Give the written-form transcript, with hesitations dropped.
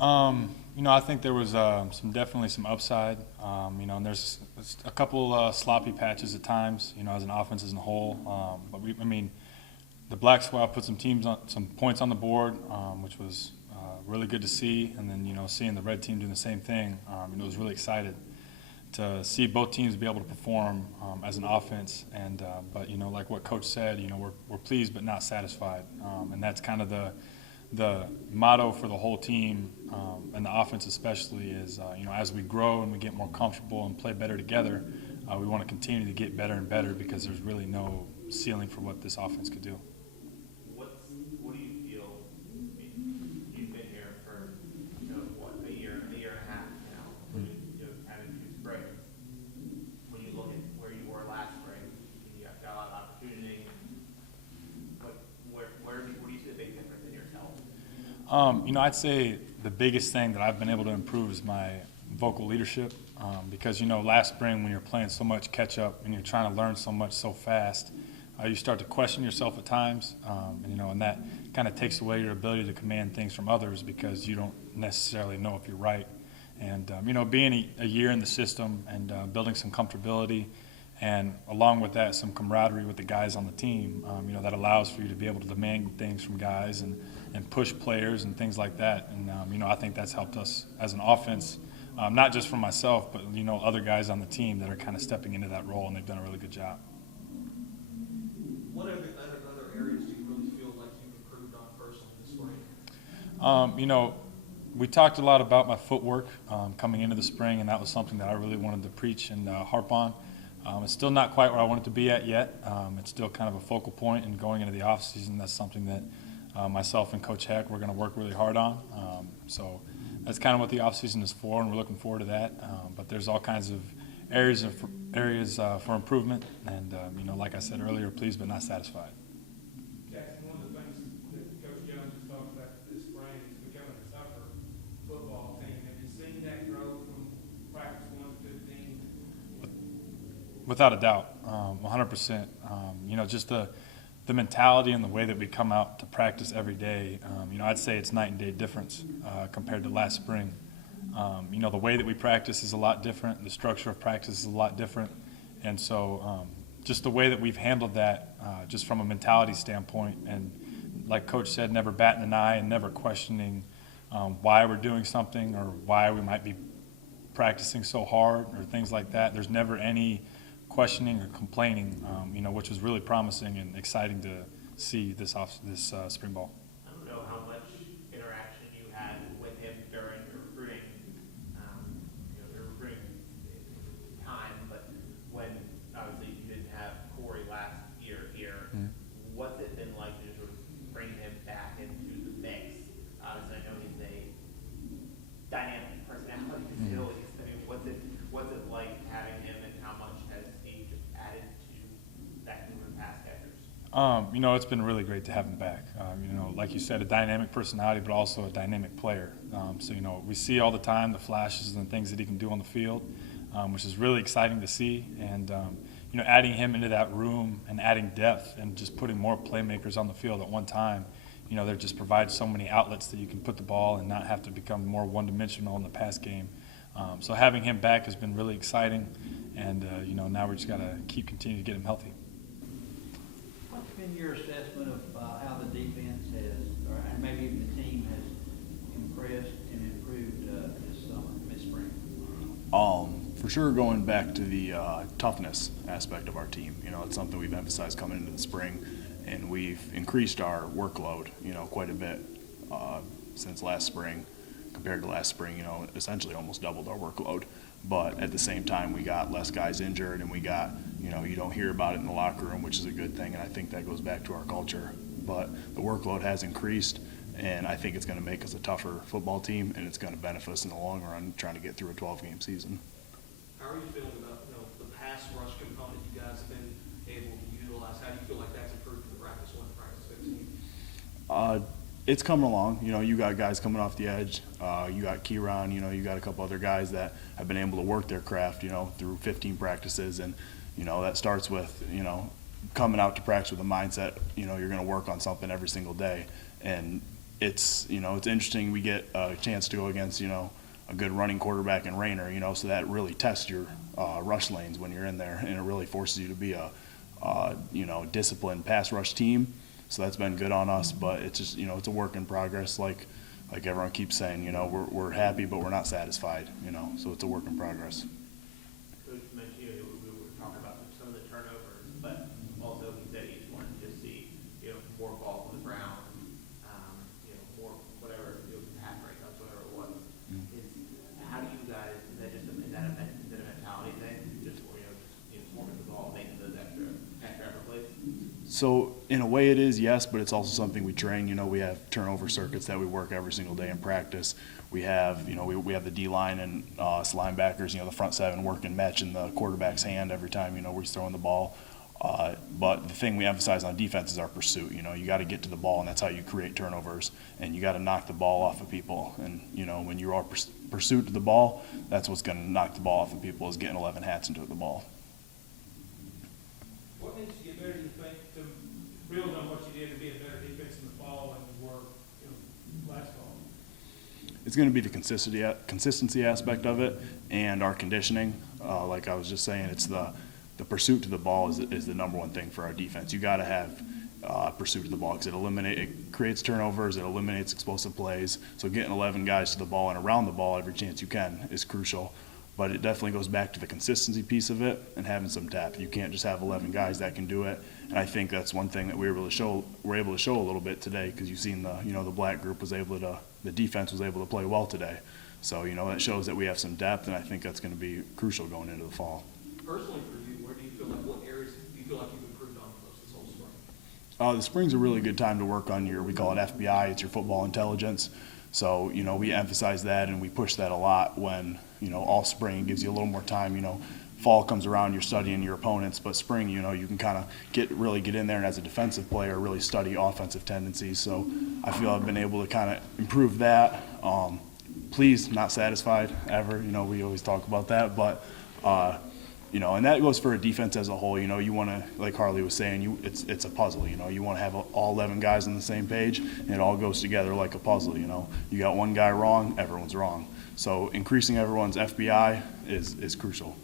I think there was definitely some upside. And there's a couple sloppy patches at times. As an offense as a whole. The Black Squad put some points on the board, which was really good to see. And then seeing the Red team doing the same thing, I was really excited to see both teams be able to perform as an offense. And but like what Coach said, we're pleased but not satisfied, and that's kind of the motto for the whole team, and the offense especially is, as we grow and we get more comfortable and play better together, we want to continue to get better and better because there's really no ceiling for what this offense could do. What do you feel? You've been here for a year and a half now. When you added to spring, when you look at where you were last spring, you got a lot of opportunity. What do you see the big difference in yourself? I'd say the biggest thing that I've been able to improve is my vocal leadership, because last spring when you're playing so much catch up and you're trying to learn so much so fast, you start to question yourself at times, and that kind of takes away your ability to command things from others because you don't necessarily know if you're right. And being a year in the system and building some comfortability, and along with that some camaraderie with the guys on the team, that allows for you to be able to demand things from guys and push players and things like that. And I think that's helped us as an offense, not just for myself, but other guys on the team that are kind of stepping into that role, and they've done a really good job. What other areas do you really feel like you've improved on personally this spring? We talked a lot about my footwork coming into the spring, and that was something that I really wanted to preach and harp on. It's still not quite where I want it to be at yet. It's still kind of a focal point, and going into the offseason, that's something that myself and Coach Heck, we're going to work really hard on. So that's kind of what the offseason is for, and we're looking forward to that. But there's all kinds of areas for improvement, and like I said earlier, pleased but not satisfied. Jaxon, one of the things that Coach Jones has talked about this spring is becoming a tougher football team. Have you seen that grow from practice 1 to 15? Without a doubt, 100%. Just the mentality and the way that we come out to practice every day, I'd say it's night and day difference compared to last spring. The way that we practice is a lot different. The structure of practice is a lot different. And so just the way that we've handled that, just from a mentality standpoint, and like Coach said, never batting an eye and never questioning why we're doing something or why we might be practicing so hard or things like that. There's never any questioning or complaining, which was really promising and exciting to see this spring ball. I don't know how much interaction you had with him during your recruiting, time, but when obviously you didn't have Corey last year here, what's it been like to sort of bring him back into the mix? Obviously, I know he's a dynamic personality still. What's it like having him, and how much has he just added to that group of pass catchers? It's been really great to have him back. Like you said, a dynamic personality, but also a dynamic player. So we see all the time the flashes and the things that he can do on the field, which is really exciting to see. And adding him into that room and adding depth and just putting more playmakers on the field at one time, they just provide so many outlets that you can put the ball and not have to become more one-dimensional in the pass game. So having him back has been really exciting, and now we just got to continue to get him healthy. What's been your assessment of how the defense has, and maybe even the team has impressed and improved this spring? For sure, going back to the toughness aspect of our team. It's something we've emphasized coming into the spring, and we've increased our workload, quite a bit since last spring. Compared to last spring, essentially almost doubled our workload. But at the same time, we got less guys injured, and we got, you don't hear about it in the locker room, which is a good thing, and I think that goes back to our culture. But the workload has increased, and I think it's going to make us a tougher football team, and it's going to benefit us in the long run trying to get through a 12-game season. How are you feeling about the pass rush component you guys have been able to utilize? How do you feel like that's improved from practice 1 to practice 15? It's coming along. You got guys coming off the edge. You got Kieran. You got a couple other guys that have been able to work their craft, through 15 practices. And, that starts with, coming out to practice with a mindset, you're going to work on something every single day. And it's, you know, it's interesting. We get a chance to go against, you know, a good running quarterback in Rayner, you know, so that really tests your rush lanes when you're in there, and it really forces you to be a you know, disciplined pass rush team. So that's been good on us, but it's just, you know, it's a work in progress. Like everyone keeps saying, you know, we're happy, but we're not satisfied, you know, so it's a work in progress. Coach mentioned, you know, we were talking about some of the turnovers, but also he said he wanted to just see, you know, more balls on the ground, you know, more whatever, you know, pass breakups, whatever it was. How do you guys, is that just is that a mentality thing? Just, you know, swarming the ball, making those extra effort plays? So in a way it is, yes, but it's also something we train. You know, we have turnover circuits that we work every single day in practice. We have, you know, we have the D-line and linebackers, you know, the front seven working, matching the quarterback's hand every time, you know, we're throwing the ball. But the thing we emphasize on defense is our pursuit. You know, you got to get to the ball, and that's how you create turnovers. And you got to knock the ball off of people. And, you know, when you are pursuit to the ball, that's what's going to knock the ball off of people, is getting 11 hats into the ball. What needs to get better, do you think, to build on what you did to be a better defense in the fall than you were, you know, last fall? It's going to be the consistency aspect of it and our conditioning. Like I was just saying, it's the pursuit to the ball is the number one thing for our defense. You got to have pursuit to the ball, because it creates turnovers, it eliminates explosive plays. So getting 11 guys to the ball and around the ball every chance you can is crucial. But it definitely goes back to the consistency piece of it and having some depth. You can't just have 11 guys that can do it. And I think that's one thing that we're able to show a little bit today, because you've seen the black group the defense was able to play well today. So, you know, that shows that we have some depth, and I think that's going to be crucial going into the fall. Personally for you, where do you feel like, what areas do you feel like you've improved on the most this whole spring? The spring's a really good time to work on we call it FBI, it's your football intelligence. So, you know, we emphasize that, and we push that a lot when, you know, all spring gives you a little more time. You know, fall comes around, you're studying your opponents, but spring, you know, you can kind of really get in there, and as a defensive player, really study offensive tendencies. So I feel I've been able to kind of improve that. Pleased, not satisfied ever. You know, we always talk about that, but you know, and that goes for a defense as a whole. You know, you want to, like Harley was saying, it's a puzzle. You know, you want to have all 11 guys on the same page, and it all goes together like a puzzle. You know, you got one guy wrong, everyone's wrong. So increasing everyone's FBI is crucial.